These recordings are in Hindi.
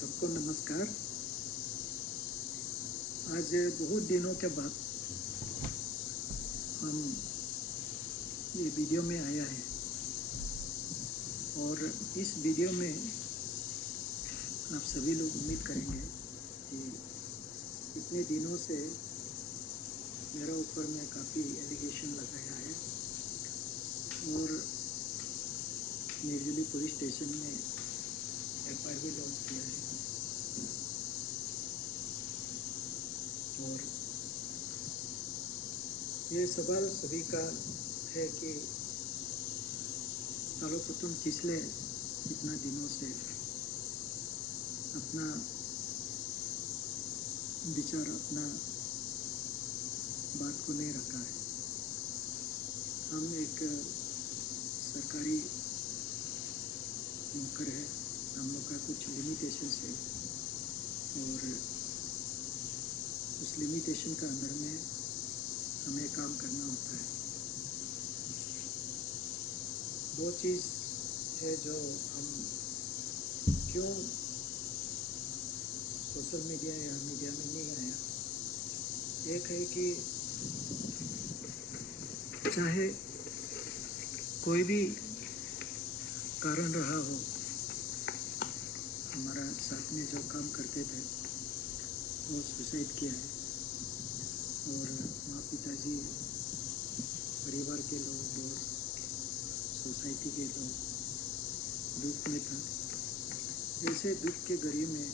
सबको नमस्कार। आज बहुत दिनों के बाद हम ये वीडियो में आया है और इस वीडियो में आप सभी लोग उम्मीद करेंगे कि इतने दिनों से मेरे ऊपर में काफ़ी एलिगेशन लगाया है और निर्जली पुलिस स्टेशन में एफआईआर भी लॉन्च किया है और ये सवाल सभी का है कि सर्वप्रथम किसने इतना दिनों से अपना विचार अपना बात को नहीं रखा है। हम एक सरकारी नौकर है, हम लोग का कुछ लिमिटेशन है और उस लिमिटेशन का अंदर में हमें काम करना होता है। दो चीज़ है जो हम क्यों सोशल मीडिया या मीडिया में नहीं आया। एक है कि चाहे कोई भी कारण रहा हो, हमारा साथ में जो काम करते थे वो सुसाइड किया है और माँ पिताजी, परिवार के लोग, दोस्त, सोसाइटी के लोग दुख में था। ऐसे दुख के घड़ी में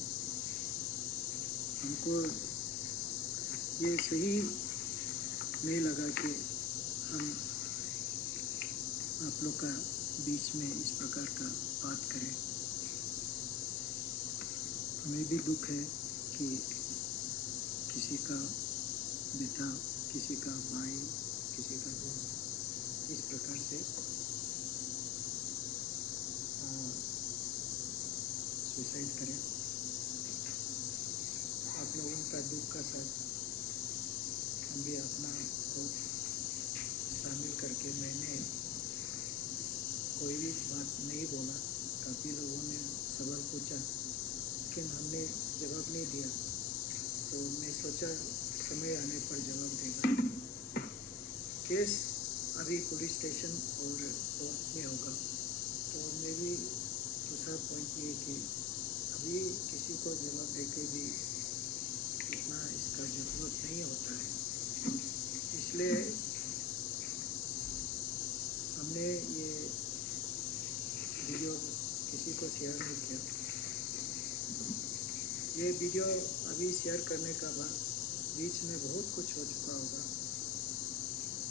हमको ये सही नहीं लगा कि हम आप लोग का बीच में इस प्रकार का बात करें। हमें भी दुख है कि किसी का बेटा, किसी का भाई, किसी का दोस्त इस प्रकार से सुसाइड करें। आप लोगों का दुख का साथ हम भी अपना को शामिल करके मैंने कोई भी बात नहीं बोला। काफ़ी लोगों ने सवाल पूछा लेकिन हमने जवाब नहीं दिया, तो मैं सोचा समय आने पर जवाब देगा। केस अभी पुलिस स्टेशन और कोर्ट में होगा, तो मैं भी दूसरा पॉइंट ये कि अभी किसी को जवाब देके भी इतना इसका ज़रूरत नहीं होता है, इसलिए हमने ये वीडियो किसी को शेयर नहीं किया। ये वीडियो अभी शेयर करने का बाद बीच में बहुत कुछ हो चुका होगा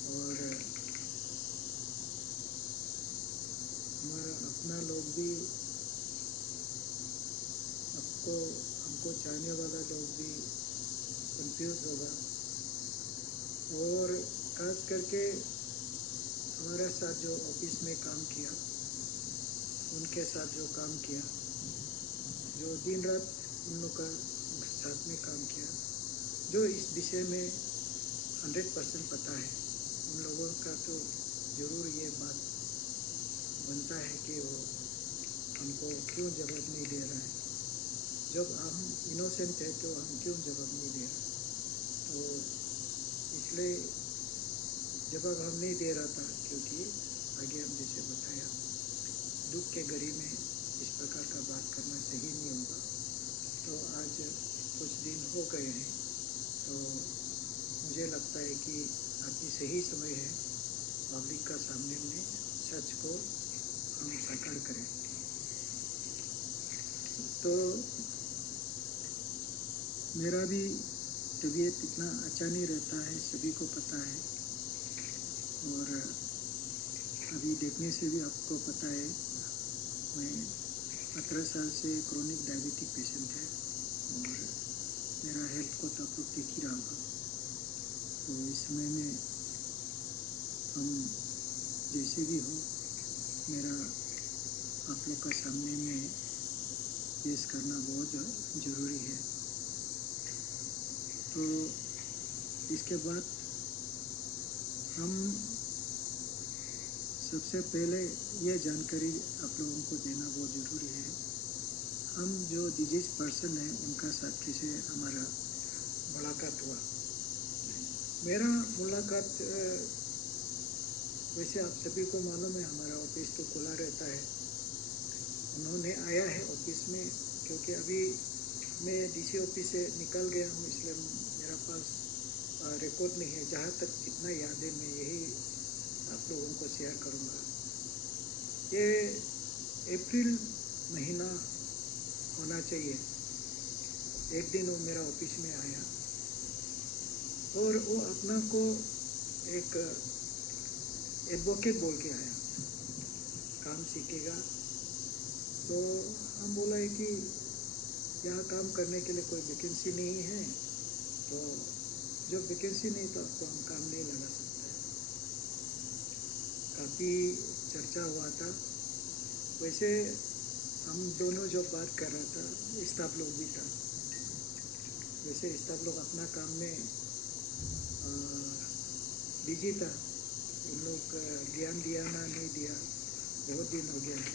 और हमारा अपना लोग भी हमको चाहने वाला लोग भी कंफ्यूज होगा और खास करके हमारे साथ जो ऑफिस में काम किया, उनके साथ जो काम किया, जो दिन रात उन लोग का साथ में काम किया, जो इस विषय में 100% पता है, उन लोगों का तो ज़रूर ये बात बनता है कि वो हमको क्यों जवाब नहीं दे रहा है। जब हम इनोसेंट है तो हम क्यों जवाब नहीं दे रहे। तो इसलिए जवाब हम नहीं दे रहा था क्योंकि आगे हम जैसे बताया दुख के घड़ी में इस प्रकार का बात करना सही नहीं होगा। तो आज कुछ दिन हो गए हैं, तो मुझे लगता है कि अभी सही समय है पब्लिक का सामने में सच को हम साकार करें। तो मेरा भी तबीयत इतना अच्छा नहीं रहता है, सभी को पता है और अभी देखने से भी आपको पता है मैं 15 साल से क्रोनिक डायबिटिक पेशेंट है और मेरा हेल्थ को तो आप लोग देख ही रहा होगा। तो इस समय में हम जैसे भी हो, मेरा आप लोग का सामने में पेश करना बहुत ज़रूरी है। तो इसके बाद हम सबसे पहले ये जानकारी आप लोगों को देना बहुत ज़रूरी है। हम जो डिजीज पर्सन हैं उनका साथ कैसे हमारा मुलाकात हुआ। मेरा मुलाकात वैसे आप सभी को मालूम है, हमारा ऑफिस तो खुला रहता है। उन्होंने आया है ऑफिस में, क्योंकि अभी मैं डीसी ऑफिस से निकल गया हूँ, इसलिए मेरा पास रिकॉर्ड नहीं है। जहाँ तक जितना याद है मैं यही आप लोगों को शेयर करूँगा। ये अप्रैल महीना होना चाहिए। एक दिन वो मेरा ऑफिस में आया और वो अपना को एक एडवोकेट बोल के आया, काम सीखेगा। तो हम बोला है कि यहाँ काम करने के लिए कोई वैकेंसी नहीं है, तो जब वैकेंसी नहीं तो आपको हम काम नहीं लगा सकते। काफ़ी चर्चा हुआ था। वैसे हम दोनों जो बात कर रहा था, स्टाफ लोग भी था। वैसे स्टाफ लोग अपना काम में बिजी था। उन लोग ज्ञान दिया ना नहीं दिया, बहुत दिन हो गया है।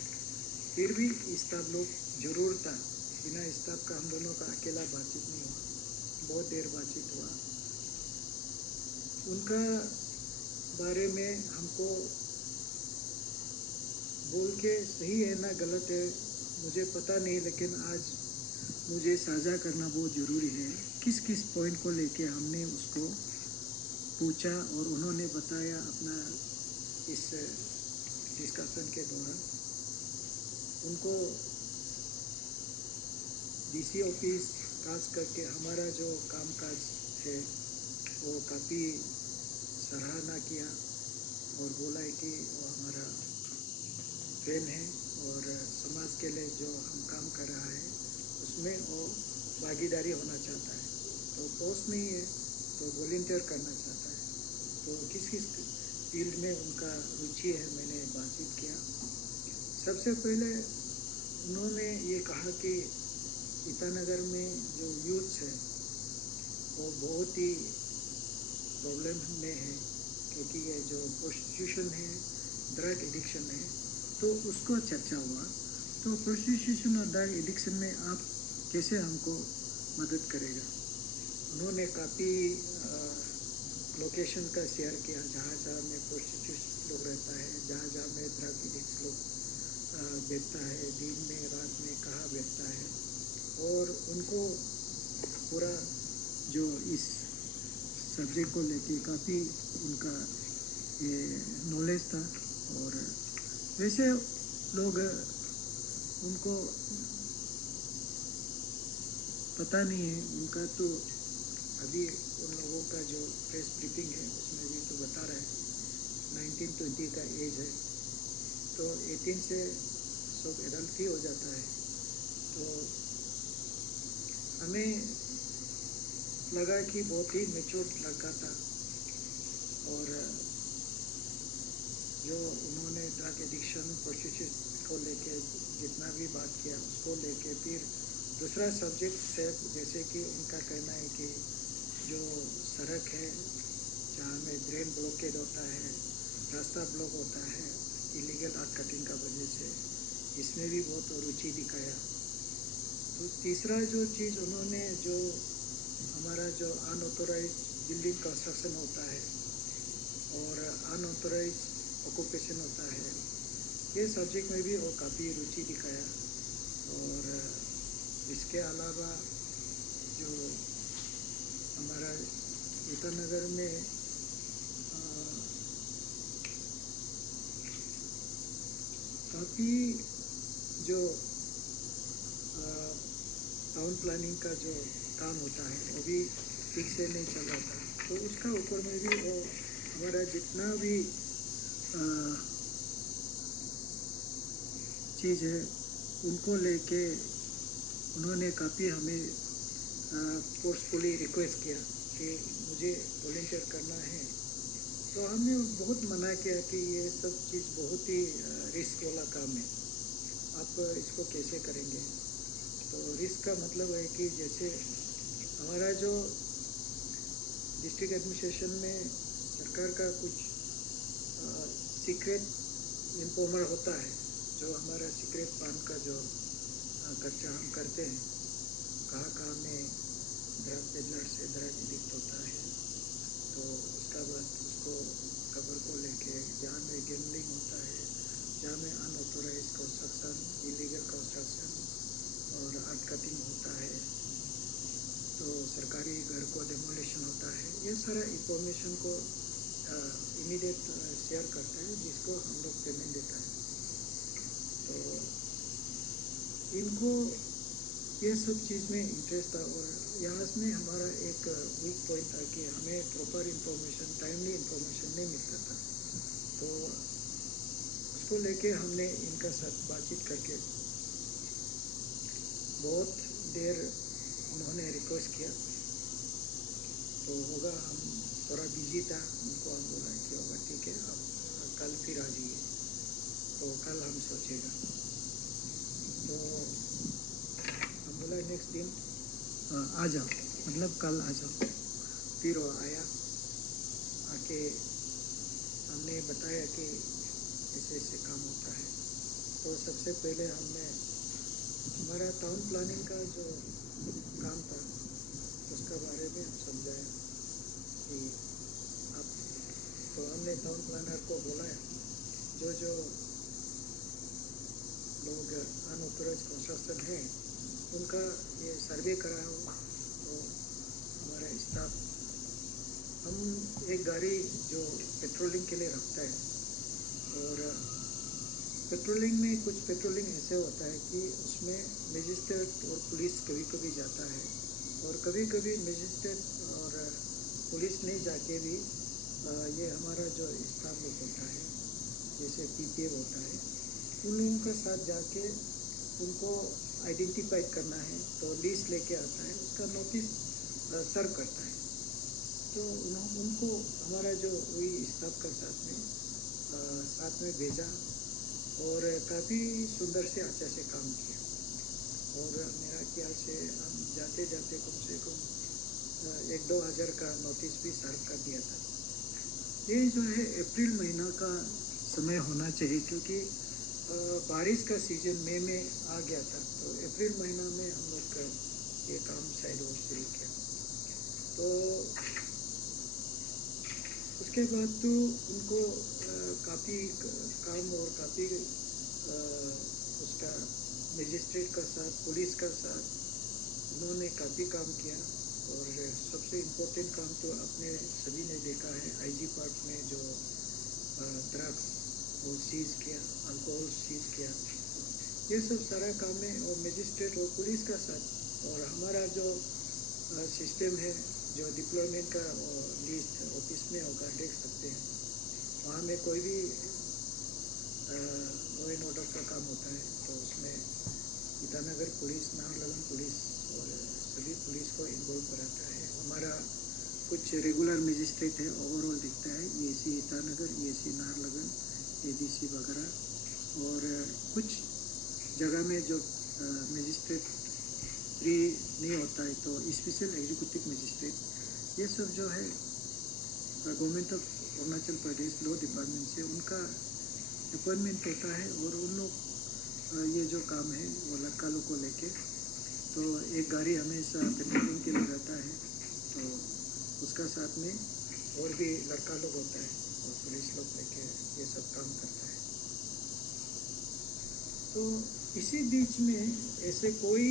फिर भी स्टाफ लोग जरूर था। बिना स्टाफ का हम दोनों का अकेला बातचीत नहीं हुआ, बहुत देर बातचीत हुआ। उनका बारे में हमको बोल के सही है ना गलत है मुझे पता नहीं, लेकिन आज मुझे साझा करना बहुत ज़रूरी है। किस किस पॉइंट को लेके हमने उसको पूछा और उन्होंने बताया अपना इस डिस्कशन के दौरान। उनको डीसी ऑफिस खास करके हमारा जो कामकाज है वो काफ़ी सराहना किया और बोला है कि वो हमारा फैन है और समाज के लिए जो हम काम कर रहा है उसमें वो भागीदारी होना चाहता है। तो पोस्ट नहीं है तो वॉलंटियर करना चाहता है। तो किस किस फील्ड में उनका रुचि है मैंने बातचीत किया। सबसे पहले उन्होंने ये कहा कि ईटानगर में जो यूथ है वो बहुत ही प्रॉब्लम में है, क्योंकि ये जो प्रोस्टिट्यूशन है, ड्रग एडिक्शन है, तो उसको चर्चा हुआ। तो प्रोस्टिट्यूशन और ड्रग एडिक्शन में आप कैसे हमको मदद करेगा। उन्होंने काफ़ी लोकेशन का शेयर किया, जहाँ जहाँ में प्रोस्टिट्यूट लोग रहता है, जहाँ जहाँ में ड्रग एडिक्ट लोग बैठता है, दिन में रात में कहाँ बैठता है। और उनको पूरा जो इस सब्जेक्ट को लेके काफ़ी उनका ये नॉलेज था। और वैसे लोग उनको पता नहीं है उनका, तो अभी उन लोगों का जो प्रेस ब्रीफिंग है उसमें भी तो बता रहा है 19-20 का एज है, तो 18 से सब एडल्ट ही हो जाता है। तो हमें लगा कि बहुत ही मैच्योर लड़का था। और जो उन्होंने ड्रग एडिक्शन प्रोस्टिट्यूशन को लेके जितना भी बात किया उसको लेके, फिर दूसरा सब्जेक्ट से जैसे कि उनका कहना है कि जो सड़क है जहाँ में ड्रेन ब्लॉकेज होता है, रास्ता ब्लॉक होता है इलीगल आर्ट कटिंग का वजह से, इसमें भी बहुत रुचि दिखाया। तो तीसरा जो चीज़ उन्होंने जो हमारा जो अनऑथोराइज बिल्डिंग कंस्ट्रक्शन होता है और अनऑथोराइज ऑक्यूपेशन होता है, ये सब्जेक्ट में भी वो काफ़ी रुचि दिखाया। और इसके अलावा जो हमारा ईटानगर में काफ़ी जो टाउन प्लानिंग का जो काम होता है वो भी ठीक से नहीं चल रहा था, तो उसका ऊपर में भी वो हमारा जितना भी चीज़ है उनको लेके उन्होंने काफ़ी हमें फोर्सफुली रिक्वेस्ट किया कि मुझे वॉलंटियर करना है। तो हमने बहुत मना किया कि ये सब चीज़ बहुत ही रिस्क वाला काम है, आप इसको कैसे करेंगे। तो रिस्क का मतलब है कि जैसे हमारा जो डिस्ट्रिक्ट एडमिनिस्ट्रेशन में सरकार का कुछ सीक्रेट इन्फॉर्मर होता है, जो हमारा सीक्रेट फंड का जो खर्चा हम करते हैं, कहाँ कहाँ में ड्रग पेडलर से ड्रग एडिक्ट होता है, तो उसका बाद उसको कबर को लेके जहाँ में गैम्बलिंग होता है, जहाँ में अनऑथोराइज कंस्ट्रक्शन, इलीगल कंस्ट्रक्शन और आर्ट कटिंग होता है, तो सरकारी घर को डेमोलिशन होता है, ये सारा इंफॉर्मेशन को इमीडिएट शेयर करता है, जिसको हम लोग पेमेंट देता है। तो इनको ये सब चीज़ में इंटरेस्ट था, और यहाँ में हमारा एक वीक पॉइंट था कि हमें प्रॉपर इंफॉर्मेशन, टाइमली इंफॉर्मेशन नहीं मिलता था। तो उसको लेके हमने इनका साथ बातचीत करके बहुत देर उन्होंने रिक्वेस्ट किया, तो होगा, हम थोड़ा बिजी था, उनको हम बोला कि होगा ठीक है, आप कल फिर आ जाइए, तो कल हम सोचेगा। तो हम बोला नेक्स्ट दिन आ जाओ, मतलब कल आ जाओ। फिर वो आया, आके हमने बताया कि ऐसे ऐसे काम होता है। तो सबसे पहले हमने हमारा टाउन प्लानिंग का जो काम था उसका बारे में हम समझाया कि आप, तो हमने टाउन प्लानर को बोला जो जो लोग अनऑथोराइज कंस्ट्रक्शन है उनका ये सर्वे करा हो, तो हमारा स्टाफ, हम एक गाड़ी जो पेट्रोलिंग के लिए रखता है, और पेट्रोलिंग में कुछ पेट्रोलिंग ऐसे होता है कि उसमें मजिस्ट्रेट और पुलिस कभी कभी जाता है, और कभी कभी मजिस्ट्रेट और पुलिस नहीं जाके भी ये हमारा जो स्टाफ लोग होता है, जैसे पीपीए होता है, उन लोगों के साथ जाके उनको आइडेंटिफाई करना है, तो लिस्ट लेके आता है, उसका नोटिस सर्व करता है। तो उनको हमारा जो वही स्टाफ का साथ में भेजा, और काफ़ी सुंदर से अच्छे से काम किया, और मेरा ख्याल से हम जाते जाते कम से कम 1-2 हज़ार का नोटिस भी सर्व कर दिया था। ये जो है अप्रैल महीना का समय होना चाहिए, क्योंकि बारिश का सीजन मई में आ गया था, तो अप्रैल महीना में हम लोग ये काम शायद वो शुरू किया। तो उसके बाद तो उनको काफ़ी काम और काफ़ी उसका मजिस्ट्रेट का साथ, पुलिस का साथ उन्होंने काफ़ी काम किया। और सबसे इम्पोर्टेंट काम तो आपने सभी ने देखा है, आईजी पार्क में जो ड्रग्स वो सीज किया, अल्कोहल सीज किया, ये सब सारा काम है, और मजिस्ट्रेट और पुलिस का साथ, और हमारा जो सिस्टम है, जो डिप्लॉयमेंट का लिस्ट ऑफिस में होगा, देख सकते हैं, वहाँ में कोई भी लॉ एंड ऑर्डर का काम होता है, तो उसमें ईटानगर पुलिस, नाहरलगुन पुलिस और सभी पुलिस को इन्वॉल्व कराता है। हमारा कुछ रेगुलर मजिस्ट्रेट है, ओवरऑल दिखता है, EAC Itanagar, EAC Naharlagun, ADC वगैरह, और कुछ जगह में जो मजिस्ट्रेट फ्री नहीं होता है, तो स्पेशल एग्जीक्यूटिव मजिस्ट्रेट, ये सब जो है government of Arunachal Pradesh law department से उनका अपॉइंटमेंट होता है, और उन लोग ये जो काम है वो लड़का लोग को लेके, तो एक गाड़ी हमेशा पेट्रोलिंग के लिए रहता है, तो उसका साथ में और भी लड़का लोग होता है, और पुलिस लोग लेके ये सब काम करता है। तो इसी बीच में ऐसे कोई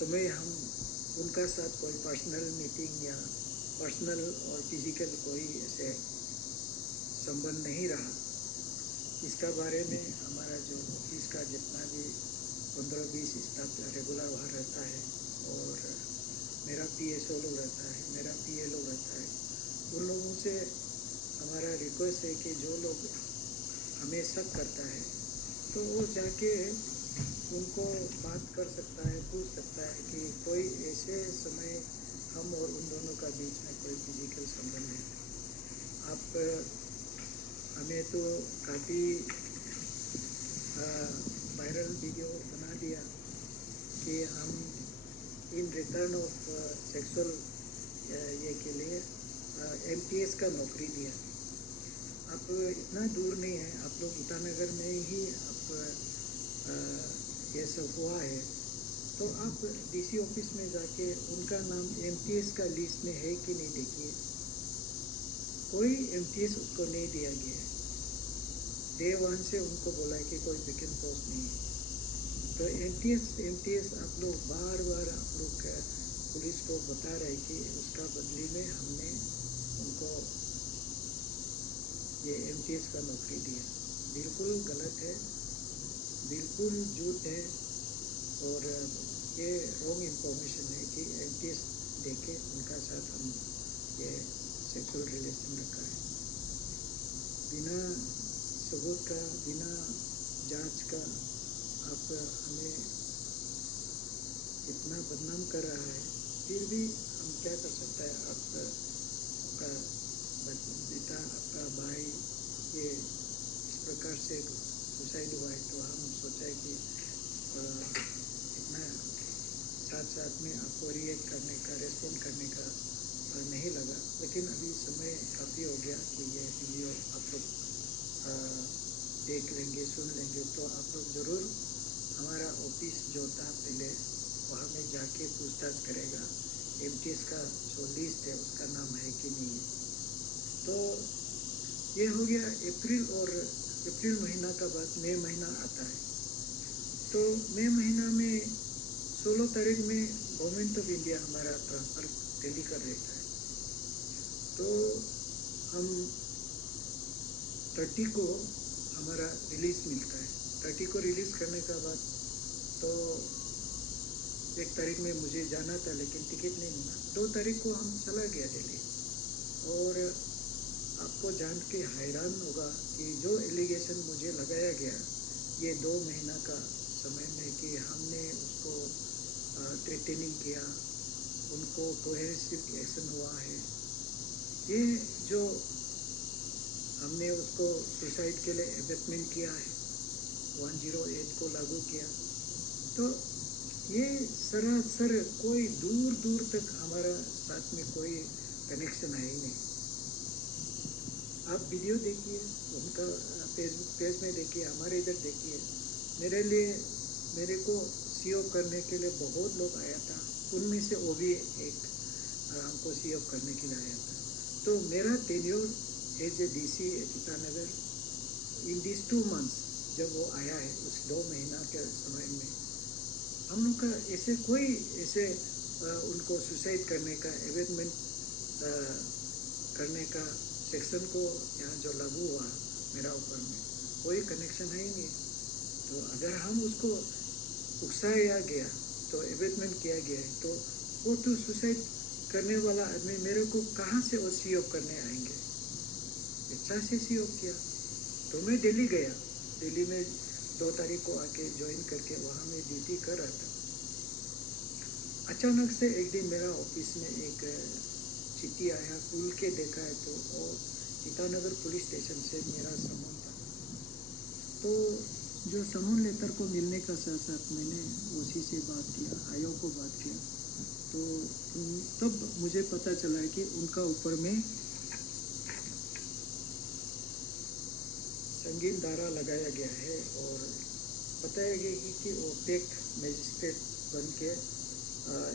समय हम उनका साथ कोई पर्सनल मीटिंग या पर्सनल और फिजिकल कोई ऐसे संबंध नहीं रहा। इसका बारे में हमारा जो ऑफिस का जितना भी 15-20 स्टाफ रेगुलर वहाँ रहता है, और मेरा PSO लोग रहता है, मेरा PA लोग रहता है, उन लोगों से हमारा रिक्वेस्ट है कि जो लोग हमें शक करता है तो वो जाके उनको बात कर सकता है, पूछ सकता है कि कोई ऐसे समय हम और उन दोनों का बीच में कोई फिजिकल संबंध है। आप हमें तो काफ़ी वायरल वीडियो बना दिया कि हम इन रिटर्न ऑफ सेक्सुअल ये के लिए MTS का नौकरी दिया। आप इतना दूर नहीं है, आप लोग ईटानगर में ही आप ये सब हुआ है, तो आप डीसी ऑफिस में जाके उनका नाम एमटीएस का लिस्ट में है कि नहीं देखिए। कोई एमटीएस उसको नहीं दिया गया है। डे वन से उनको बोला है कि कोई वैकेंट पोस्ट नहीं है। तो एमटीएस आप लोग बार बार आप लोग पुलिस को बता रहे कि उसका बदली में हमने उनको ये एमटीएस का नौकरी दिया। बिल्कुल गलत है, बिल्कुल झूठ है, और ये रॉन्ग इंफॉर्मेशन है कि एमटीएस देके उनका साथ हम ये सेक्सुअल रिलेशन रखा है। बिना सबूत का, बिना जांच का आप हमें इतना बदनाम कर रहा है, फिर भी हम क्या कर सकता है। आपका बेटा, आपका भाई ये इस प्रकार से सुसाइड हुआ है, तो हम सोचा है कि इतना साथ साथ में आपको रिएक्ट करने का, रेस्पॉन्ड करने का नहीं लगा। लेकिन अभी समय काफ़ी हो गया कि ये वीडियो आप लोग देख लेंगे, सुन लेंगे, तो आप लोग ज़रूर हमारा ऑफिस जो था पहले वहाँ में जाके पूछताछ करेगा एमटीएस का जो लिस्ट है उसका नाम है कि नहीं है। तो ये हो गया अप्रैल, और अप्रैल महीना का बाद मई महीना आता है। तो मई महीना में 16 तारीख में गवर्नमेंट ऑफ इंडिया हमारा ट्रांसफ़र दिल्ली कर देता है। तो हम 30 को हमारा रिलीज़ मिलता है। 30 को रिलीज़ करने का बाद तो 1 तारीख में मुझे जाना था, लेकिन टिकट नहीं मिला। 2 तारीख को हम चला गया दिल्ली। और आपको जान के हैरान होगा कि जो एलिगेशन मुझे लगाया गया ये 2 महीना का समय में कि हमने उसको थ्रेटनिंग किया, उनको कोहेसिव एक्शन हुआ है, ये जो हमने उसको सुसाइड के लिए एबेटमेंट किया है, 108 को लागू किया, तो ये सरासर कोई दूर दूर तक हमारा साथ में कोई कनेक्शन है ही नहीं। आप वीडियो देखिए, उनका फेसबुक पेज में देखिए, हमारे इधर देखिए। मेरे को सीओ करने के लिए बहुत लोग आया था, उनमें से वो भी एक हमको सीओ करने के लिए आया था। तो मेरा tenure as a DC Itanagar in this 2 months जब वो आया है, उस 2 महीना के समय में हम लोग का ऐसे कोई ऐसे उनको सुसाइड करने का, एबेटमेंट करने का सेक्शन को यहाँ जो लागू हुआ मेरा ऊपर में कोई कनेक्शन है ही नहीं। तो अगर हम उसको उकसाया गया, तो एबेटमेंट किया गया है, तो वो तो सुसाइड करने वाला आदमी मेरे को कहाँ से वो सी ऑफ करने आएंगे। इच्छा से सी ऑफ किया। तो मैं दिल्ली गया। दिल्ली में 2 तारीख को आके ज्वाइन करके वहाँ मैं ड्यूटी कर रहा था। अचानक से एक दिन मेरा ऑफिस में एक चिट्ठी आया, खुल के देखा है तो वो ईटानगर पुलिस स्टेशन से मेरा समन था। तो जो समन लेटर को मिलने का साथ साथ मैंने ओसी से बात किया, आयोग को बात किया, तो तब मुझे पता चला कि उनका ऊपर में संगीन धारा लगाया गया है और बताया गया कि वो पेक मजिस्ट्रेट बन के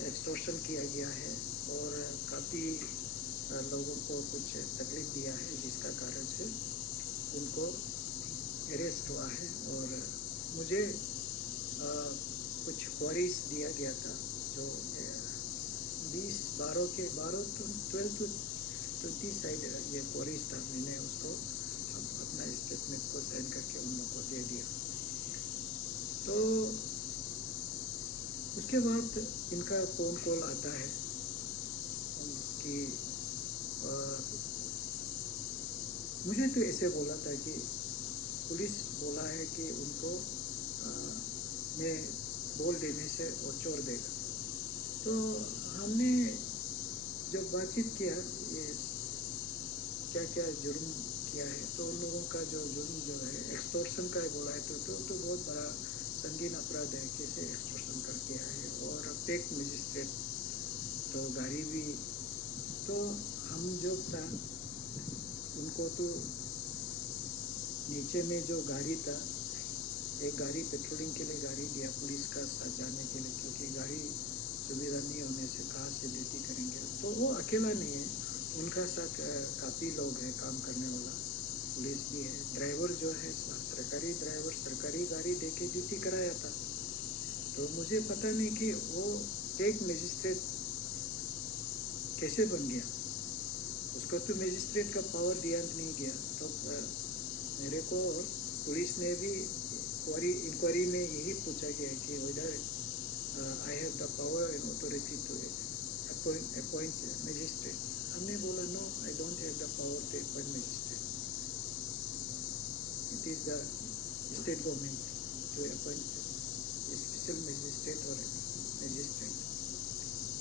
एक्सटॉर्शन किया गया है और काफ़ी लोगों को कुछ तकलीफ दिया है, जिसका कारण से उनको अरेस्ट हुआ है। और मुझे कुछ क्वारीज दिया गया था जो 12 to 12 to 20 साइड ये क्वारीज था। मैंने उसको अपना स्टेटमेंट को साइन करके उन लोगों को दे दिया। तो उसके बाद इनका फ़ोन कॉल आता है कि मुझे तो ऐसे बोला था कि पुलिस बोला है कि उनको मैं बोल देने से वो छोड़ देगा। तो हमने जब बातचीत किया ये क्या क्या जुर्म किया है, तो उन लोगों का जो जुर्म जो है एक्सटॉर्शन का बोला है, तो बहुत बड़ा संगीन अपराध है, कैसे एक्सटॉर्शन करके आए और पेक मजिस्ट्रेट तो गाड़ी भी। तो हम जो था उनको तो नीचे में जो गाड़ी था एक गाड़ी पेट्रोलिंग के लिए गाड़ी दिया पुलिस का साथ जाने के लिए, क्योंकि गाड़ी सुविधा नहीं होने से कहाँ से ड्यूटी करेंगे। तो वो अकेला नहीं है, उनका साथ काफ़ी लोग हैं काम करने वाला, पुलिस भी है। ड्राइवर जो है सरकारी ड्राइवर सरकारी गाड़ी दे के ड्यूटी कराया था। तो मुझे पता नहीं कि वो एक मजिस्ट्रेट कैसे बन गया, उसको तो मजिस्ट्रेट का पावर दिया नहीं गया। तो मेरे को पुलिस ने भी इंक्वायरी में यही पूछा गया कि whether I have the power and authority to appoint magistrate. हमने बोला no, I don't have the power to appoint magistrate, it is the state government to appoint special magistrate और मजिस्ट्रेट।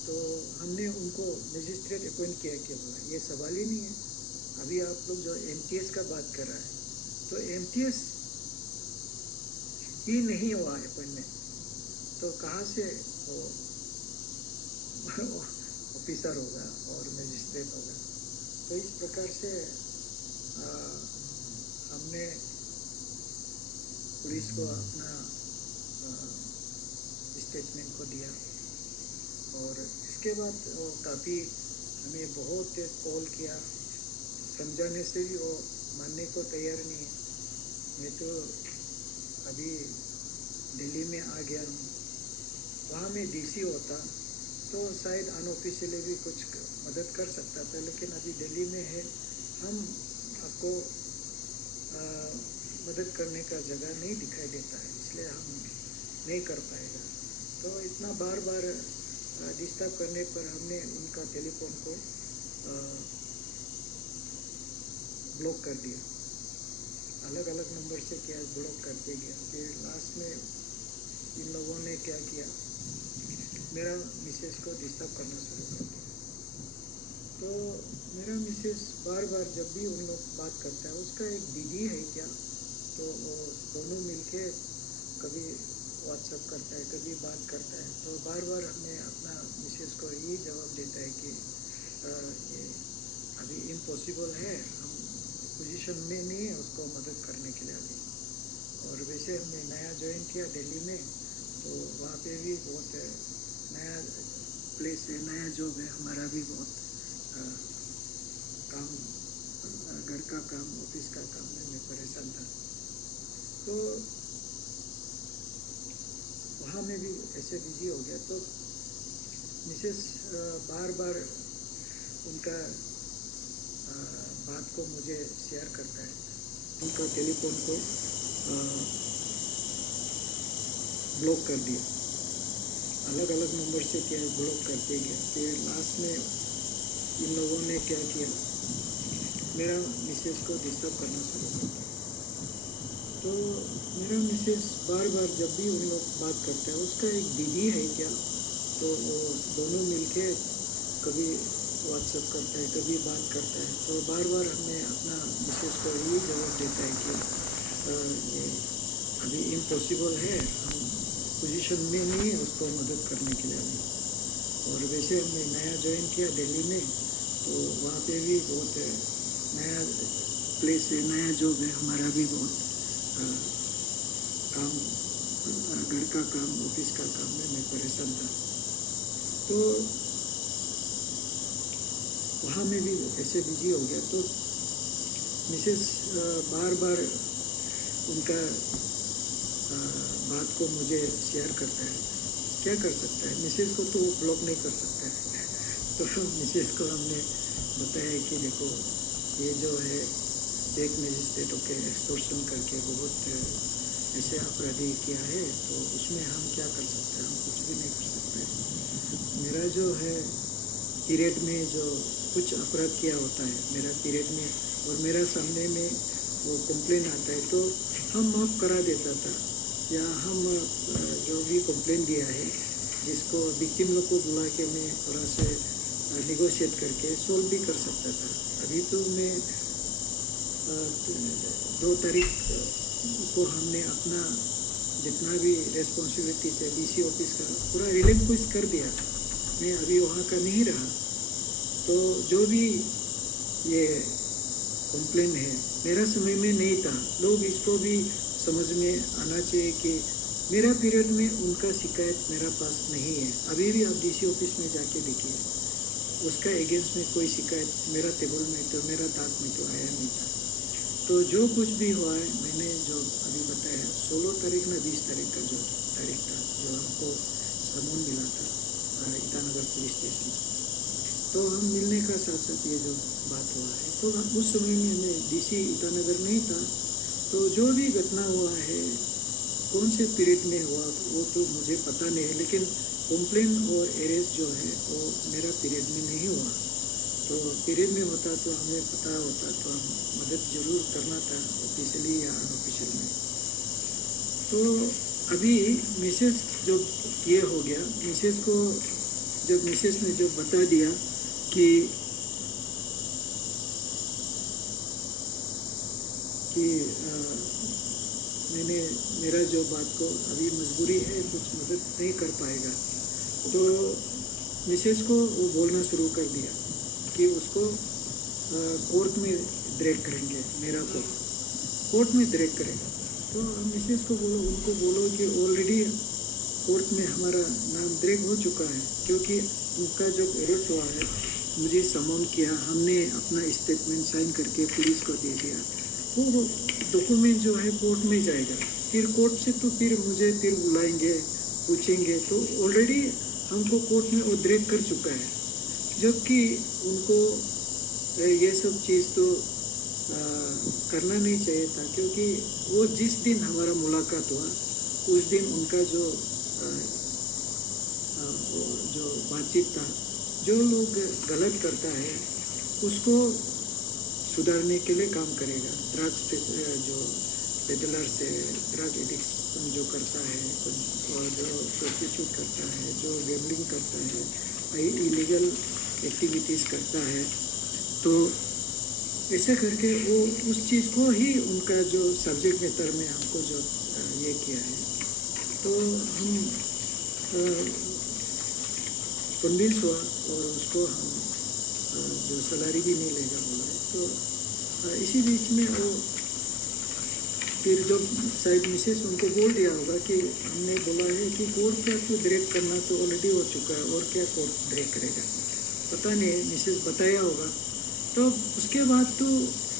तो हमने उनको मजिस्ट्रेट अपॉइंट किया क्या बोला, ये सवाल ही नहीं है। अभी आप लोग जो एमटीएस का बात कर रहा है, तो एमटीएस ही नहीं हुआ अपॉइंटमेंट, तो कहाँ से वो ऑफिसर होगा और मजिस्ट्रेट होगा। तो इस प्रकार से हमने पुलिस को अपना स्टेटमेंट को दिया, और इसके बाद वो काफ़ी हमें बहुत कॉल किया, समझाने से भी वो मानने को तैयार नहीं है। मैं तो अभी दिल्ली में आ गया हूँ, वहाँ में डीसी होता तो शायद अनऑफिशियली भी कुछ मदद कर सकता था, लेकिन अभी दिल्ली में है, हम आपको मदद करने का जगह नहीं दिखाई देता है, इसलिए हम नहीं कर पाएगा। तो इतना बार बार डिस्टर्ब करने पर हमने उनका टेलीफोन को ब्लॉक कर दिया, अलग अलग नंबर से क्या ब्लॉक करते गया। फिर लास्ट में इन लोगों ने क्या किया, मेरा मिसेस को डिस्टर्ब करना शुरू कर दिया। तो मेरा मिसेस बार बार जब भी उन लोग बात करता है, उसका एक दीदी है क्या, तो वो दोनों मिलके कभी व्हाट्सएप करता है, कभी बात करता है। तो बार बार हमें अपना मिसेस को यही जवाब देता है कि ये अभी इम्पॉसिबल है, हम पोजीशन में नहीं है उसको मदद करने के लिए अभी। और वैसे हमने नया ज्वाइन किया दिल्ली में, तो वहाँ पे भी बहुत नया प्लेस है, नया जॉब है, हमारा भी बहुत काम, घर का काम, ऑफिस का काम में मैं परेशान था। तो वहाँ में भी ऐसे बिजी हो गया। तो मिसेस बार बार उनका बात को मुझे शेयर करता है, उनका टेलीफोन को ब्लॉक कर दिया, अलग अलग नंबर से क्या ब्लॉक करते गया। फिर लास्ट में इन लोगों ने क्या किया, मेरा मिसेस को डिस्टर्ब करना शुरू कर दिया। तो मेरा मिसेस बार बार जब भी उन लोग बात करते हैं, उसका एक दीदी है क्या, तो वो दोनों मिलके कभी व्हाट्सएप करता है, कभी बात करता है। तो बार बार हमने अपना मिसेस को ये जवाब देता है कि ये अभी इम्पॉसिबल है, हम पोजीशन में नहीं है उसको मदद करने के लिए अभी। और वैसे हमने नया ज्वाइन किया दिल्ली में, तो वहाँ पे भी बहुत नया प्लेस है, नया जॉब है, हमारा भी बहुत काम, घर का काम, ऑफिस का काम में मैं परेशान था। तो वहाँ में भी ऐसे बिजी हो गया। तो मिसेस बार बार उनका बात को मुझे शेयर करता है, क्या कर सकता है, मिसेस को तो वो ब्लॉक नहीं कर सकता है। तो मिसेस को हमने बताया कि देखो ये जो है एक मजिस्ट्रेटों के एक्सटॉर्शन करके बहुत ऐसे अपराधी किया है, तो उसमें हम क्या कर सकते हैं, हम कुछ भी नहीं कर सकते। मेरा जो है पीरियड में जो कुछ अपराध किया होता है मेरा पीरियड में, और मेरा सामने में वो कंप्लेन आता है, तो हम माफ़ करा देता था, या हम जो भी कंप्लेन दिया है जिसको विक्टिम लोग को बुला के मैं थोड़ा से निगोशिएट करके सोल्व भी कर सकता था। अभी तो मैं 2 तारीख को हमने अपना जितना भी रेस्पॉन्सिबिलिटी है डीसी ऑफिस का पूरा रिलिंक्विश कर दिया, मैं अभी वहाँ का नहीं रहा। तो जो भी ये कंप्लेन है मेरा समय में नहीं था, लोग इसको भी समझ में आना चाहिए कि मेरा पीरियड में उनका शिकायत मेरा पास नहीं है। अभी भी आप डीसी ऑफिस में जाके देखिए, उसका अगेंस्ट में कोई शिकायत मेरा टेबल में तो मेरा दांत में तो आया नहीं था। तो जो कुछ भी हुआ है मैंने जो अभी बताया 16 तारीख ना 20 तारीख का जो तारीख था जो हमको समन मिला था ईटानगर पुलिस स्टेशन से, तो हम मिलने का साथ साथ ये जो बात हुआ है, तो उस समय में मैं डीसी ईटानगर नहीं था। तो जो भी घटना हुआ है कौन से पीरियड में हुआ वो तो मुझे पता नहीं है, लेकिन कंप्लेन और अरेस्ट जो है वो मेरा पीरियड में नहीं हुआ। तो पीरियड में होता तो हमें पता होता तो हम मदद जरूर करना था, ऑफिशियली या अनऑफिशियल में। तो अभी मिसेस जो ये हो गया, मिसेस को जब मिसेस ने जो बता दिया कि मैंने मेरा जो बात को अभी मजबूरी है कुछ मदद नहीं कर पाएगा, तो मिसेस को वो बोलना शुरू कर दिया कि उसको कोर्ट में ड्रैग करेंगे, मेरा को कोर्ट में ड्रैग करेगा। तो मिसेस को बोलो, उनको बोलो कि ऑलरेडी कोर्ट में हमारा नाम ड्रैग हो चुका है, क्योंकि उनका जो अरेस्ट हुआ है मुझे समन किया, हमने अपना स्टेटमेंट साइन करके पुलिस को दे दिया। वो डॉक्यूमेंट जो है कोर्ट में जाएगा, फिर कोर्ट से तो फिर मुझे फिर बुलाएंगे, पूछेंगे, तो ऑलरेडी हमको कोर्ट में वो ड्रैग कर चुका है। जबकि उनको ये सब चीज़ तो करना नहीं चाहिए था, क्योंकि वो जिस दिन हमारा मुलाकात हुआ उस दिन उनका जो बातचीत था, जो लोग गलत करता है उसको सुधारने के लिए काम करेगा। ड्रग्स जो पेडलर से ड्रग एडिक्शन जो करता है, और जो प्रोस्टिट्यूट करता है, जो गैम्बलिंग करता है, इलीगल एक्टिविटीज़ करता है, तो ऐसे करके वो उस चीज़ को ही उनका जो सब्जेक्ट मैटर में हमको जो ये किया है, तो हम कन्विंस हुआ और उसको हम जो सैलरी भी नहीं लेगा बोला है। तो इसी बीच में वो फिर जब शायद मिसेस उनको बोल दिया होगा कि हमने बोला है कि कोर्ट क्या तो ड्रैग करना तो ऑलरेडी हो चुका है, और क्या कोर्ट ड्रैग करेगा, पता नहीं, मिसेस बताया होगा। तो उसके बाद तो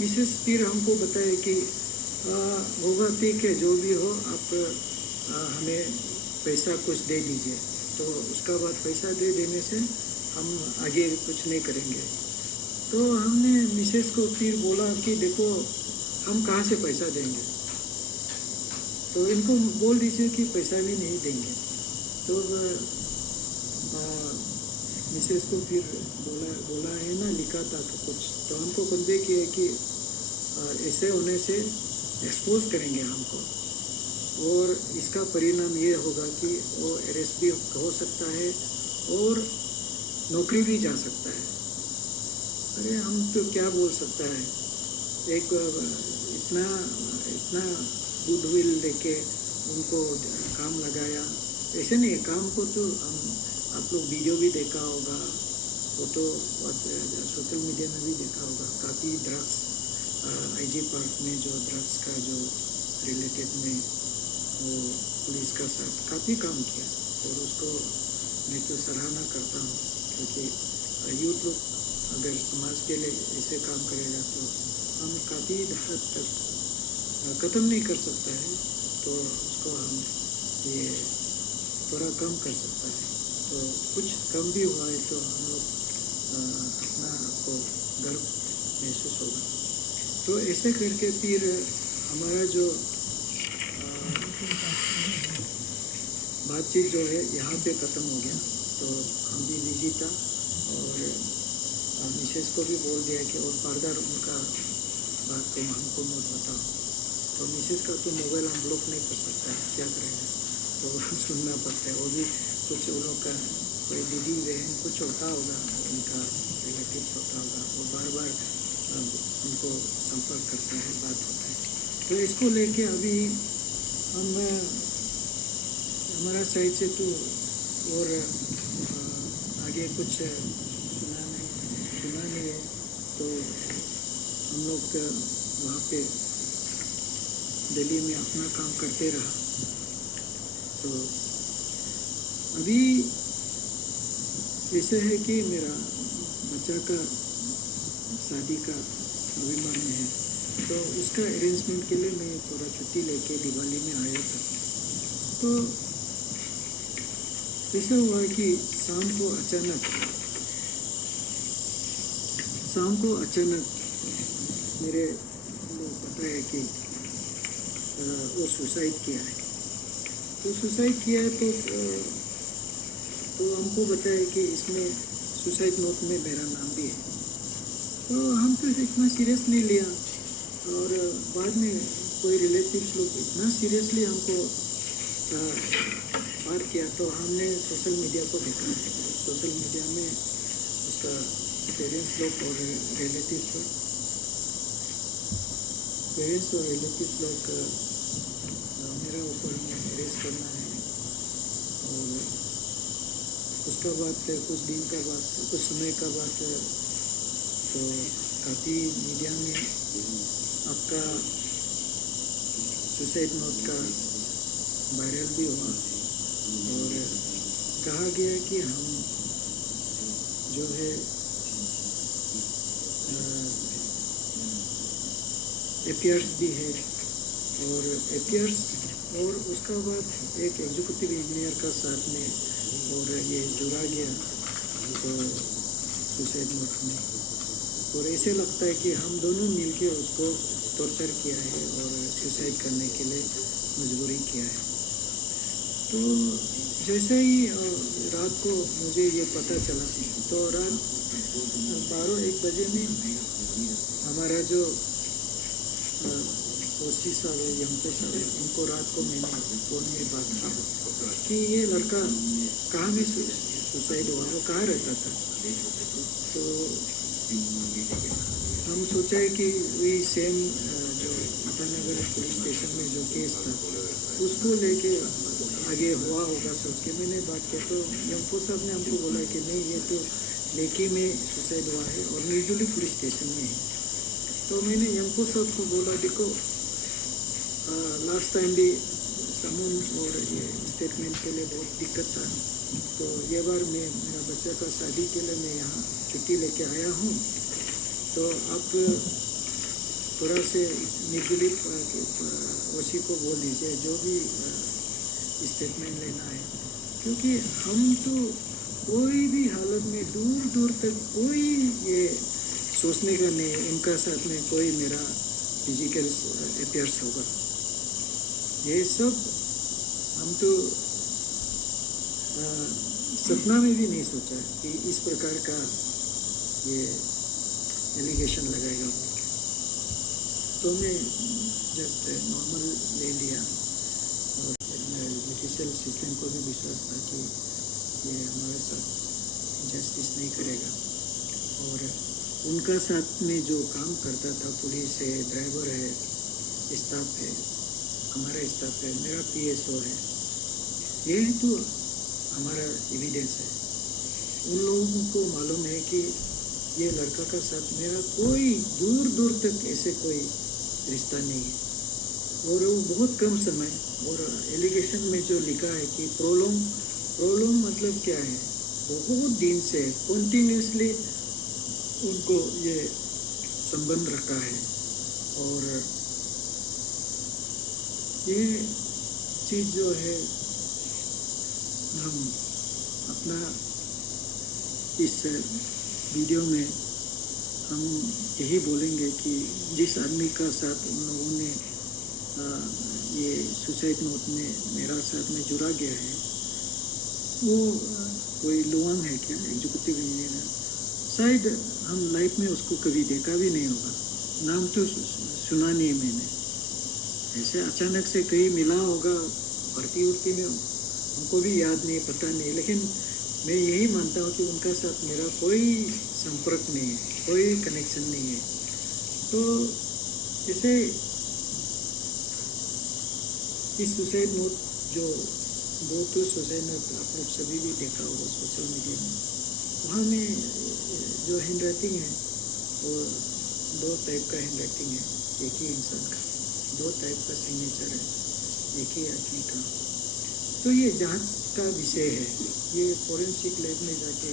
मिसेस फिर हमको बताए कि होगा ठीक है, जो भी हो आप हमें पैसा कुछ दे दीजिए। तो उसका बाद पैसा दे देने से हम आगे कुछ नहीं करेंगे। तो हमने मिसेस को फिर बोला कि देखो हम कहाँ से पैसा देंगे, तो इनको बोल दीजिए कि पैसा भी नहीं देंगे। तो मिसेस को फिर बोला है ना, लिखा था तो कुछ, तो हमको कन्वे किया कि ऐसे होने से एक्सपोज करेंगे हमको, और इसका परिणाम ये होगा कि वो अरेस्ट भी हो सकता है और नौकरी भी जा सकता है। अरे हम तो क्या बोल सकता है, एक इतना गुडविल लेके उनको काम लगाया, ऐसे नहीं, काम को तो हम आप लोग वीडियो भी देखा होगा, फोटो सोशल मीडिया में भी देखा होगा, काफ़ी ड्रग्स आईजी पार्क में जो ड्रग्स का जो रिलेटेड में वो पुलिस का साथ काफ़ी काम किया, और उसको मैं तो सराहना करता हूँ, क्योंकि यूथ लोग अगर समाज के लिए ऐसे काम करेगा तो हम काफ़ी हद तक ख़त्म नहीं कर सकता है, तो उसको हम ये थोड़ा कम कर सकता है। तो कुछ कम भी हुआ है तो हम लोग अपना आपको गर्व महसूस होगा। तो ऐसे करके फिर हमारा जो बातचीत जो है यहाँ पे ख़त्म हो गया। तो हम भी बिजी था, और मिसेस को भी बोल दिया कि और फर्दर उनका बात को हमको मत बताओ। तो मिसेस का तो मोबाइल हम ब्लॉक नहीं कर सकता है, क्या करेगा, तो सुनना पड़ता है। वो भी कुछ उन लोग का कोई दीदी बहन कुछ होता होगा, उनका रिलेटिव्स होता होगा, वो बार बार उनको संपर्क करता है, बात होता है। तो इसको लेके अभी हम हमारा साइड से तो और आगे कुछ सुना नहीं है। तो हम लोग वहाँ पे दिल्ली में अपना काम करते रहा। तो अभी ऐसा है कि मेरा बच्चा का शादी का नवंबर में है, तो उसका अरेंजमेंट के लिए मैं थोड़ा छुट्टी लेके दिवाली में आया था। तो ऐसा हुआ कि शाम को अचानक मेरे लोग बताया कि वो सुसाइड किया है। तो सुसाइड किया है तो हमको बताया कि इसमें सुसाइड नोट में मेरा नाम भी है। तो हम तो इतना सीरियस नहीं लिया, और बाद में कोई रिलेटिव्स लोग इतना सीरियसली हमको बात किया, तो हमने सोशल मीडिया को देखा है। सोशल मीडिया में उसका पेरेंट्स लोग और रिलेटिव्स लोग मेरा ऊपर में अरेस्ट करना है। और उसका बाद कुछ समय का बाद तो काफ़ी मीडिया में आपका सुसाइड नोट का वायरल भी हुआ, और कहा गया कि हम जो है एपियर्स भी है, और उसका बाद एक एग्जीक्यूटिव इंजीनियर का साथ में, और ये जुड़ा गया तो सुसाइड नोट में। और ऐसे लगता है कि हम दोनों मिलके उसको टॉर्चर किया है और सुसाइड करने के लिए मजबूरी किया है। तो जैसे ही रात को मुझे ये पता चला, तो रात 12-1 बजे में हमारा जो ओसी साहब है, यमको साहब है, उनको रात को मैंने फ़ोन में बात की कि ये लड़का कहाँ में सुसाइड हुआ, वो कहाँ रहता था। तो हम सोचा है कि वही सेम जो ईटानगर पुलिस स्टेशन में जो केस था उसको लेके आगे हुआ होगा सोच के मैंने बात किया। तो यमको साहब ने हमको बोला कि नहीं, ये तो लेकी में सुसाइड हुआ है और निर्जुली पुलिस स्टेशन में है। तो मैंने यमको साहब को बोला, देखो लास्ट टाइम भी समूह और ये स्टेटमेंट के लिए बहुत दिक्कत था, तो ये बार मैं मेरा बच्चा का शादी के लिए मैं यहाँ छुट्टी लेके आया हूँ, तो आप थोड़ा से निर्जुली ओसी को बोल दीजिए जो भी स्टेटमेंट लेना है, क्योंकि हम तो कोई भी हालत में दूर तक कोई ये सोचने का नहीं उनका साथ में कोई मेरा फिजिकल अफेयर्स होगा। ये सब हम तो सपना में भी नहीं सोचा कि इस प्रकार का ये एलिगेशन लगाएगा। तो मैं जस्ट नॉर्मल ले लिया, और जुडिशियल सिस्टम को भी विश्वास था कि ये हमारे साथ जस्टिस नहीं करेगा। और उनका साथ में जो काम करता था, पुलिस है, ड्राइवर है, स्टाफ है, हमारा स्टाफ है, मेरा PSO है, ये तो हमारा एविडेंस है। उन लोगों को मालूम है कि ये लड़का का साथ मेरा कोई दूर तक ऐसे कोई रिश्ता नहीं है। और वो बहुत कम समय, और एलिगेशन में जो लिखा है कि प्रोलोंग मतलब क्या है, बहुत दिन से कंटिन्यूसली उनको ये संबंध रखा है। और ये चीज़ जो है, हम अपना इस वीडियो में हम यही बोलेंगे कि जिस आदमी का साथ उन लोगों ने ये सुसाइड नोट में मेरा साथ में जुड़ा गया है, वो कोई लुआंग है क्या, एग्जीक्यूटिव इंजीनियर है। शायद हम लाइफ में उसको कभी देखा भी नहीं होगा, नाम तो सुना नहीं है मैंने। ऐसे अचानक से कहीं मिला होगा भर्ती उर्ती में, हमको भी याद नहीं, पता नहीं। लेकिन मैं यही मानता हूँ कि उनका साथ मेरा कोई संपर्क नहीं है, कोई कनेक्शन नहीं है। तो जैसे इस सुसाइड नोट जो बहुत सुसाइड नोट आप लोग सभी भी देखा होगा सोशल मीडिया में, वहाँ में जो हैंड राइटिंग है वो 2 टाइप का हैंड राइटिंग है एक ही इंसान का। दो टाइप का सिग्नेचर है, एक ही आदमी का। तो ये जांच का विषय है, ये फोरेंसिक लैब में जाके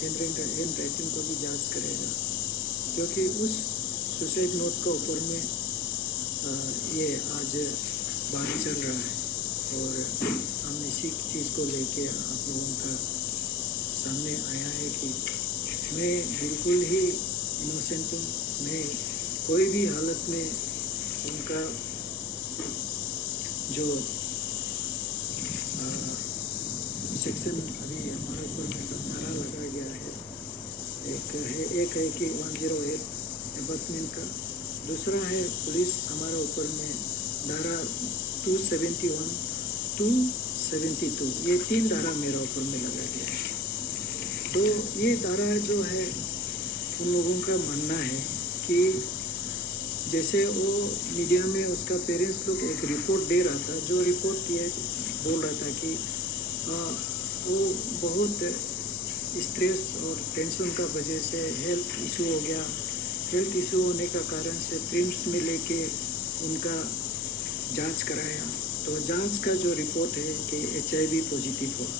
हैंड राइटिंग को भी जांच करेगा, क्योंकि उस सुसाइड नोट के ऊपर में ये आज बात चल रहा है और हम इसी चीज़ को लेके आप लोगों का सामने आया है कि मैं बिल्कुल ही इनोसेंट हूँ। मैं कोई भी हालत में उनका जो सेक्शन अभी हमारे ऊपर में धारा लगा गया है, एक है कि 108 अबॉटमेंट का, दूसरा है पुलिस हमारे ऊपर में धारा 271, 272, ये 3 धारा मेरे ऊपर में लगा गया है। तो ये धारा जो है उन लोगों का मानना है कि जैसे वो मीडिया में उसका पेरेंट्स लोग एक रिपोर्ट दे रहा था, जो रिपोर्ट ये बोल रहा था कि वो बहुत स्ट्रेस और टेंशन का वजह से हेल्थ इशू हो गया। हेल्थ इशू होने का कारण से प्रिम्स में लेके उनका जांच कराया, तो जांच का जो रिपोर्ट है कि HIV पॉजिटिव हुआ,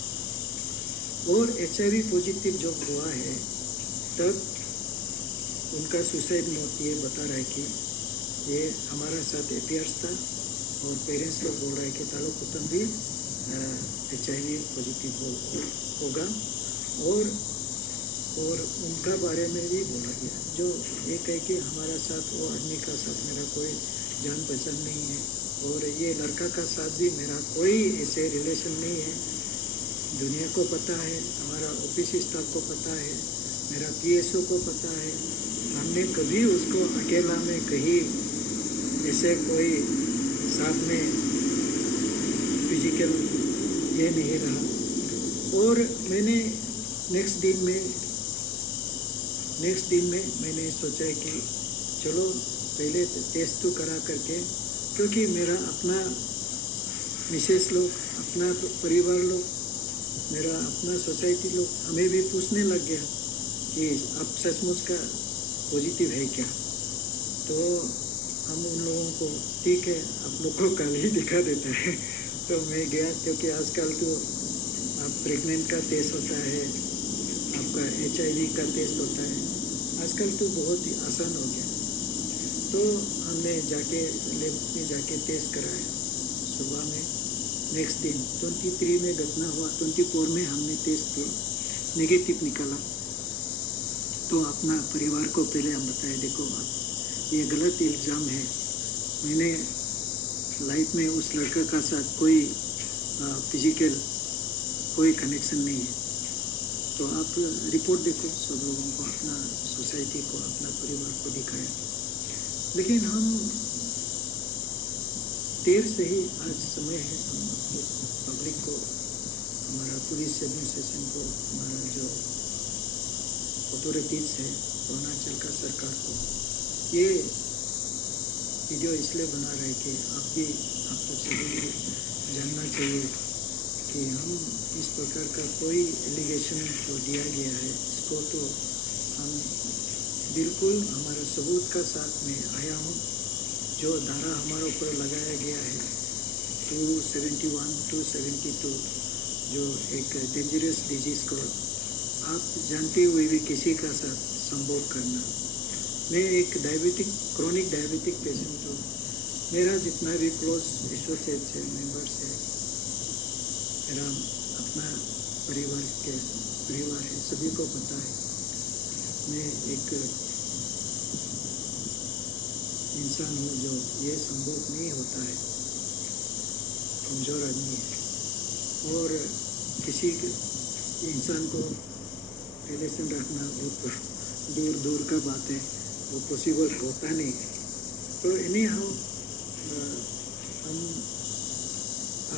और HIV पॉजिटिव जब हुआ है तब उनका सुसाइड नोट ये बता रहा है कि ये हमारा साथ अफेयर्स था और पेरेंट्स लोग बोल रहे हैं कि तालो कुतन भी HIV पॉजिटिव होगा, और उनका बारे में भी बोला गया, जो एक है कि हमारा साथ वो आदमी का साथ मेरा कोई जान पहचान नहीं है, और ये लड़का का साथ भी मेरा कोई ऐसे रिलेशन नहीं है। दुनिया को पता है, हमारा ऑफिस स्टाफ को पता है, मेरा PSO को पता है, हमने कभी उसको अकेला में कहीं ऐसे कोई साथ में फिजिकल ये नहीं रहा। और मैंने नेक्स्ट दिन में मैंने सोचा कि चलो पहले टेस्ट तो करा करके, क्योंकि मेरा अपना मिसेस लोग, अपना परिवार लोग, मेरा अपना सोसाइटी लोग हमें भी पूछने लग गया कि अब सचमुच का पॉजिटिव है क्या। तो हम उन लोगों को ठीक है आप लोग को कल ही दिखा देता है। तो मैं गया, क्योंकि आजकल तो आप प्रेग्नेंट का टेस्ट होता है, आपका HIV का टेस्ट होता है, आजकल तो बहुत ही आसान हो गया। तो हमने जाके लैब में जाके टेस्ट कराया सुबह में। नेक्स्ट दिन 23 में घटना हुआ, 24 में हमने टेस्ट किया, नेगेटिव निकला। तो अपना परिवार को पहले हम बताए, देखो आप ये गलत इल्ज़ाम है, मैंने लाइफ में उस लड़का का साथ कोई फिजिकल कोई कनेक्शन नहीं है। तो आप रिपोर्ट देखो, सब लोगों को, अपना सोसाइटी को, अपना परिवार को दिखाया। लेकिन हम देर से ही आज समय है, हम पब्लिक को, हमारा पुलिस एडमिनिस्ट्रेशन को, हमारा जो अथॉरिटीज़ है अरुणाचल का सरकार को ये वीडियो इसलिए बना रहे कि आप लोग सभी को जानना चाहिए कि हम इस प्रकार का कोई एलिगेशन जो दिया गया है इसको तो हम बिल्कुल हमारा सबूत का साथ में आया हूँ। जो धारा हमारे ऊपर लगाया गया है 271, 272, जो एक डेंजरस डिजीज़ को आप जानते हुए भी किसी का साथ संभोग करना। मैं एक क्रोनिक डायबिटिक पेशेंट हूँ, मेरा जितना भी क्लोज एसोसिएट्स है, मेंबर्स है, मेरा अपना परिवार है, सभी को पता है मैं एक इंसान हूँ जो ये संभव नहीं होता है, कमज़ोर आदमी है, और किसी इंसान को रिलेशन रखना बहुत दूर का बात है, वो पॉसिबल होता नहीं है। तो इन्हें हम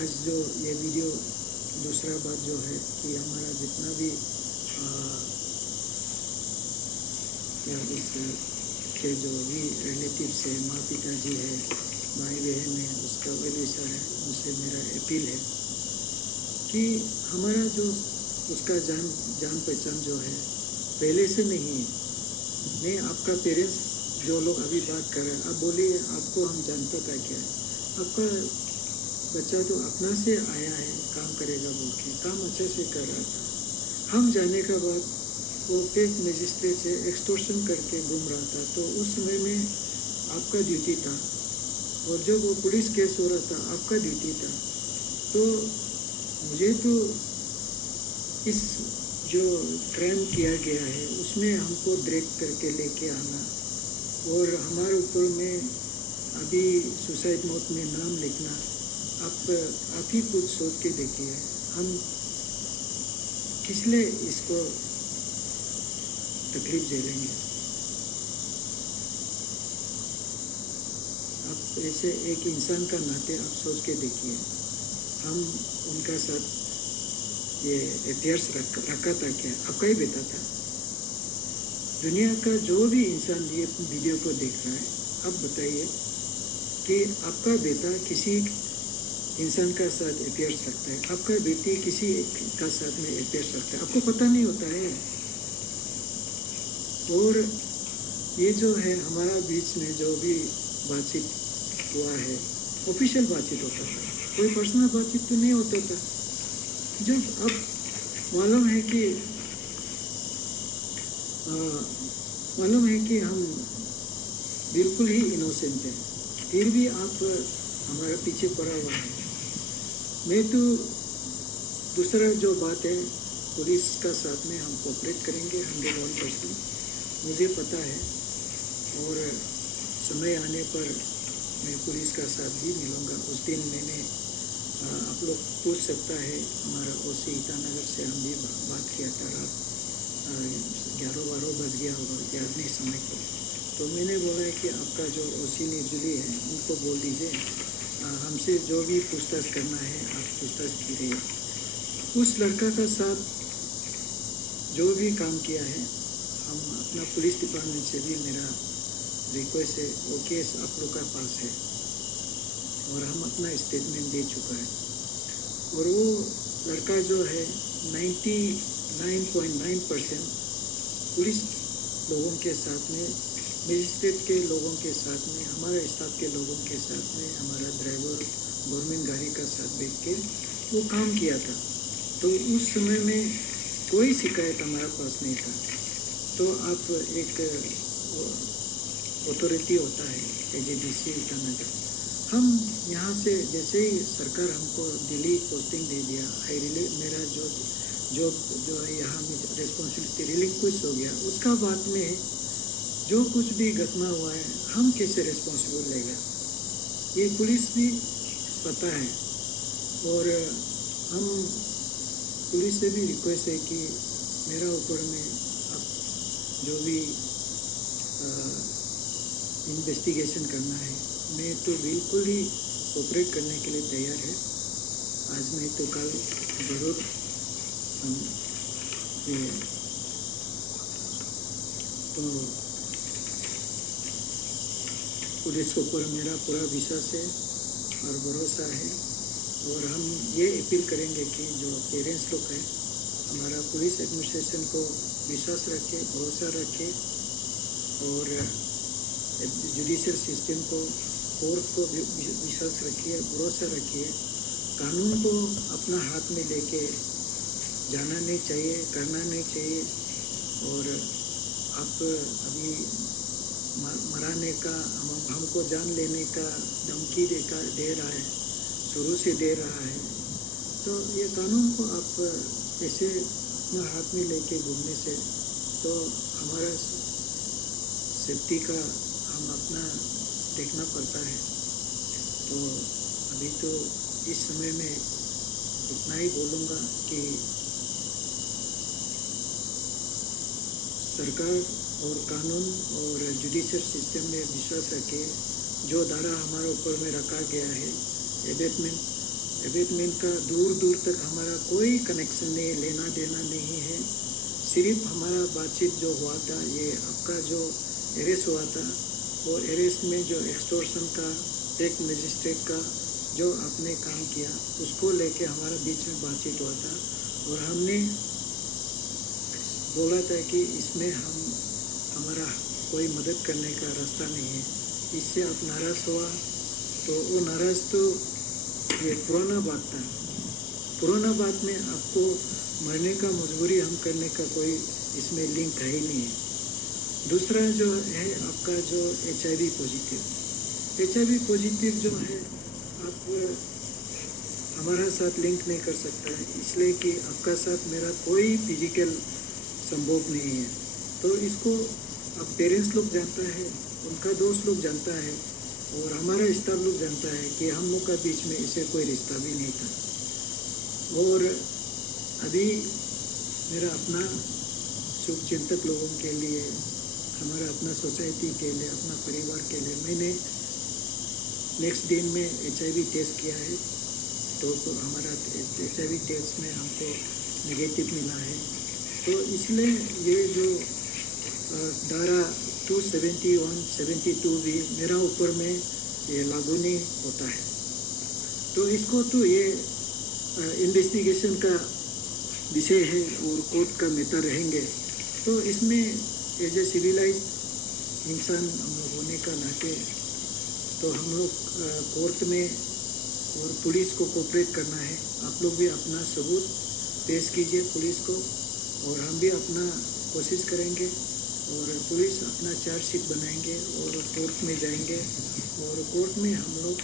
आज जो ये वीडियो, दूसरा बात जो है कि हमारा जितना भी इस के जो भी रिलेटिव्स है, माँ पिताजी है, भाई बहन है, उसका वेल विशर है, उनसे मेरा अपील है कि हमारा जो उसका जान पहचान जो है पहले से नहीं है। मैं आपका पेरेंट्स जो लोग अभी बात कर रहे हैं, आप बोलिए आपको हम जानता था क्या है? आपका बच्चा तो अपना से आया है, काम करेगा बोल के, काम अच्छे से कर रहा था। हम जाने के बाद वो पेक मजिस्ट्रेट से एक्सटोर्शन करके घूम रहा था, तो उस समय में आपका ड्यूटी था, और जब वो पुलिस केस हो रहा था आपका ड्यूटी था। तो मुझे तो इस जो क्राइम किया गया है उसमें हमको डायरेक्ट करके लेके आना, और हमारे ऊपर में अभी सुसाइड नोट में नाम लिखना, आप ही कुछ सोच के देखिए, हम किस लिए इसको तकलीफ झेलेंगे? आप ऐसे एक इंसान का नाते आप सोच के देखिए, हम उनका साथ ये अफेयर्स रखा था क्या? आपका ही बेटा था। दुनिया का जो भी इंसान ये वीडियो को देख रहा है, आप बताइए कि आपका बेटा किसी इंसान का साथ अफेयर्स रखता है, आपका बेटी किसी का साथ में अफेयर्स रखता है, आपको पता नहीं होता है। और ये जो है हमारा बीच में जो भी बातचीत हुआ है, ऑफिशियल बातचीत होता था, कोई पर्सनल बातचीत तो नहीं होता था। जब अब मालूम है कि हम बिल्कुल ही इनोसेंट हैं, फिर भी आप हमारे पीछे पड़ा हुआ है। मैं तो दूसरा जो बात है, पुलिस का साथ में हम कोऑपरेट करेंगे 101%, मुझे पता है। और समय आने पर मैं पुलिस का साथ भी मिलूँगा। उस दिन मैंने आप लोग पूछ सकता है, हमारा ओसी ईटानगर से हम भी बात किया था, रात 11-12 बज गया होगा याद नहीं समय को। तो मैंने बोला है कि आपका जो ओसी निर्जुली है उनको बोल दीजिए, हमसे जो भी पूछताछ करना है आप पूछताछ कीजिए। उस लड़का का साथ जो भी काम किया है, हम अपना पुलिस डिपार्टमेंट से भी मेरा रिक्वेस्ट है, वो केस आप लोग का पास है और हम अपना स्टेटमेंट दे चुका है। और वो लड़का जो है 99.9% पुलिस लोगों के साथ में, मजिस्ट्रेट के लोगों के साथ में, हमारे स्टाफ के लोगों के साथ में, हमारा ड्राइवर गवर्नमेंट गाड़ी का साथ बैठ के वो काम किया था। तो उस समय में कोई शिकायत हमारे पास नहीं था। तो आप एक अथॉरिटी होता है AJDC ईटानगर, हम यहाँ से जैसे ही सरकार हमको दिल्ली पोस्टिंग दे दिया, मेरा जो यहाँ में रिस्पॉन्सिबिलिटी रिलिक्विश हो गया, उसका बाद में जो कुछ भी घटना हुआ है हम कैसे रिस्पॉन्सिबल लेगा, ये पुलिस भी पता है। और हम पुलिस से भी रिक्वेस्ट है कि मेरा ऊपर में आप जो भी इन्वेस्टिगेशन करना है, मैं तो बिल्कुल ही कोऑपरेट करने के लिए तैयार है। आज नहीं तो कल ज़रूर हम ये तो पुलिस के ऊपर मेरा पूरा विश्वास है और भरोसा है। और हम ये अपील करेंगे कि जो पेरेंट्स लोग हैं, हमारा पुलिस एडमिनिस्ट्रेशन को विश्वास रखे, भरोसा रखे, और जुडिशियल सिस्टम को, कोर्ट को विश्वास रखिए, भरोसा रखिए। कानून को अपना हाथ में लेके जाना नहीं चाहिए, करना नहीं चाहिए। और आप अभी मराने का, हमको जान लेने का धमकी दे रहा है, शुरू से दे रहा है। तो ये कानून को आप ऐसे अपना हाथ में लेके घूमने से तो हमारा सेफ्टी का हम अपना देखना पड़ता है। तो अभी तो इस समय में इतना ही बोलूँगा कि सरकार और कानून और जुडिशियल सिस्टम में विश्वास रखे। जो धारा हमारे ऊपर में रखा गया है, एबेटमेंट का दूर दूर तक हमारा कोई कनेक्शन नहीं, लेना देना नहीं है। सिर्फ हमारा बातचीत जो हुआ था, ये आपका जो अरेस्ट हुआ था, वो अरेस्ट में जो एक्सटॉर्शन का, एक मजिस्ट्रेट का जो आपने काम किया, उसको लेके हमारा बीच में बातचीत हुआ था। और हमने बोला था कि इसमें हम हमारा कोई मदद करने का रास्ता नहीं है। इससे आप नाराज़ हुआ तो वो नाराज़ तो ये पुराना बात था। पुराना बात में आपको मरने का मजबूरी हम करने का कोई इसमें लिंक है ही नहीं है। दूसरा जो है आपका जो HIV पॉजिटिव जो है आप हमारा साथ लिंक नहीं कर सकता है, इसलिए कि आपका साथ मेरा कोई फिजिकल संभव नहीं है। तो इसको अब पेरेंट्स लोग जानता है, उनका दोस्त लोग जानता है और हमारा स्टाफ लोग जानता है कि हम लोग का बीच में इसे कोई रिश्ता भी नहीं था। और अभी मेरा अपना शुभ चिंतक लोगों के लिए, हमारा अपना सोसाइटी के लिए, अपना परिवार के लिए मैंने नेक्स्ट दिन में HIV टेस्ट किया है, तो हमारा HIV टेस्ट में हमको नेगेटिव मिला है। तो इसलिए ये जो धारा 271-72 भी मेरा ऊपर में ये लागू नहीं होता है। तो इसको तो ये इन्वेस्टिगेशन का विषय है और कोर्ट का मैटर रहेंगे। तो इसमें एज ए सिविलाइज इंसान हम लोग होने का नाते तो हम लोग कोर्ट में और पुलिस को कोऑपरेट करना है। आप लोग भी अपना सबूत पेश कीजिए पुलिस को और हम भी अपना कोशिश करेंगे और पुलिस अपना चार्जशीट बनाएंगे और कोर्ट में जाएंगे और कोर्ट में हम लोग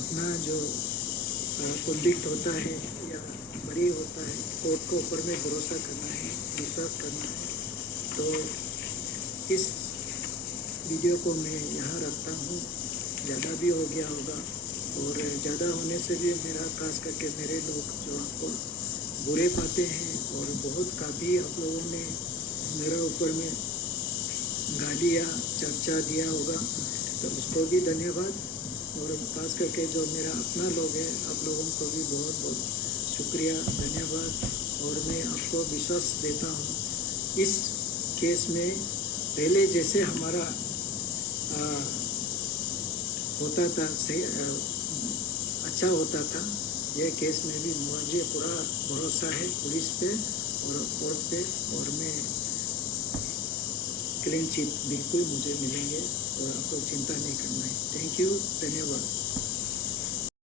अपना जो कॉन्विक्ट होता है या बरी होता है, कोर्ट को ऊपर में भरोसा करना है, विश्वास करना है। तो इस वीडियो को मैं यहाँ रखता हूँ, ज़्यादा भी हो गया होगा और ज़्यादा होने से भी मेरा खास करके मेरे लोग जो आपको बुरे पाते हैं और बहुत काफ़ी आप लोगों ने मेरे ऊपर में गालियाँ चर्चा दिया होगा, तो उसको भी धन्यवाद। और खास करके जो मेरा अपना लोग है, आप लोगों को भी बहुत बहुत शुक्रिया, धन्यवाद। और मैं आपको विश्वास देता हूँ इस केस में पहले जैसे हमारा होता था, सही अच्छा होता था, यह केस में भी मुझे पूरा भरोसा है पुलिस पे और कोर्ट पे, और मैं क्लीन चिट बिल्कुल मुझे मिलेंगे और आपको चिंता नहीं करना है। थैंक यू, धन्यवाद।